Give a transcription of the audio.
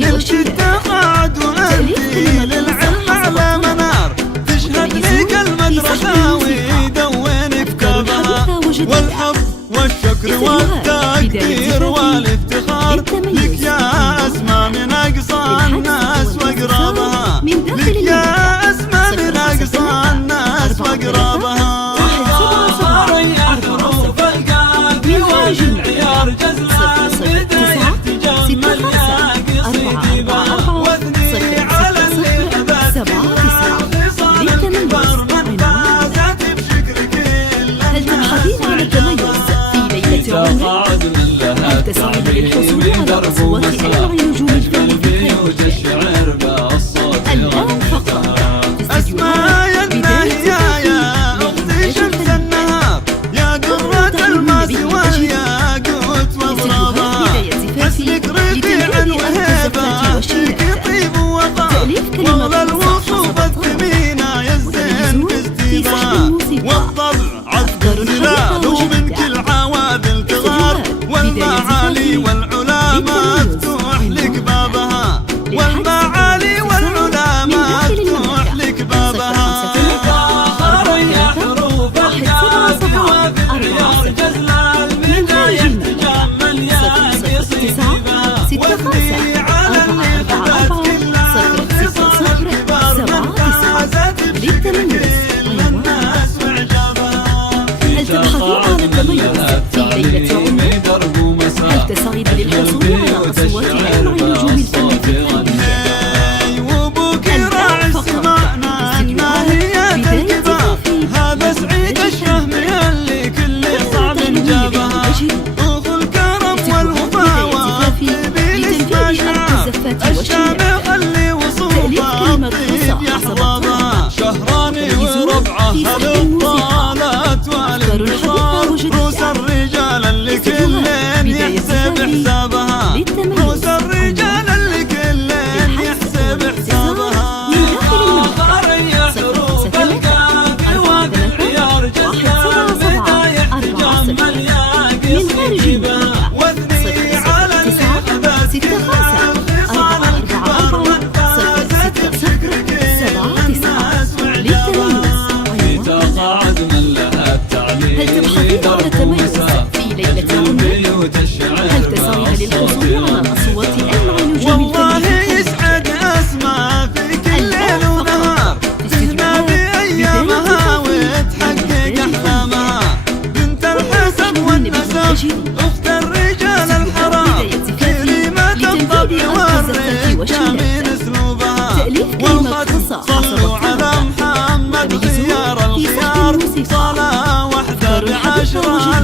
التقاعد وأنت للعلم على منار، تشهد لك المدرسة ويدونك كابها، والحب والشكر والتقدير والافتخار لك يا أسمى من أقصى الناس وأقربها، لك يا أسمى من أقصى الناس وأقربها. ريح حروف القلب والعيار جزلان بداية تجمل يا قصيدي بها، واثني على اللي أبدتها خصال الكبر من فازت بشكرك هل تبحثين عن التميز في ليلة عمرك؟ هل تسعين للحصول على أصوات أنواع نجوم الفن البيوت الشعر بالصوت الآن فقط أسماء يا أختي شمس النهار، يا قرة الماس والياقوت واضرابها، حسنك رفيع وهيبة فيك طيب ووفاء، والله الوصوف الثمينة يزين باستيبها، والطبع عذب زلال ومن كل عواذل تغار، والمعالي والعلا مفتوح لك بابها، والمعالي والعلا مفتوح لك بابها. ريح حروف القلب والعيار جزلان بداية تجمل يا قصيدي بها، واثني على اللي أبدت كلها خصال الكبر من فازت بشكرك للناس وإعجابها. هل تبحثين عن التميز في ليلة عمرك؟ هل تسعين للحصول على أصوات أنواع نجوم الفن في وبكرة سمعنا الناهيات الكبار، هذا سعيد الشهم يلي كل صعب جابها، أخو الكرم والوفا وطيب الاشباشات، الشامخ اللي وصوفه الطيب يحظى، شهراني وربعه الابطالات والانتصار، روس الرجال اللي كلين يحسب حسابها، روس الرجال اللي كلين يحسب حسابها. ريح حروف القلب والعيار جزلان بداية تجمل يا قصيدي بها، واثني على اللي أبدت كلها خصال الكبر من فازت بشكرك للناس وإعجابها. في تقاعد من لها التعليم هل تبحثين عن التميز في ليلة عمرك؟ بيوت الشعر هل تسعين للحصول على أصوات أنواع نجوم والله الفن؟ يسعد أسماء في كل ليل ونهار، تهنا بأيامها وتحقق أحلامها، بنت الحسن والنسب أخت الرجال الحرام، كريمة الطبع والرجال من أسلوبها، والخط صلوا على محمد خيار الخيار، صلاة واحدة بعشرة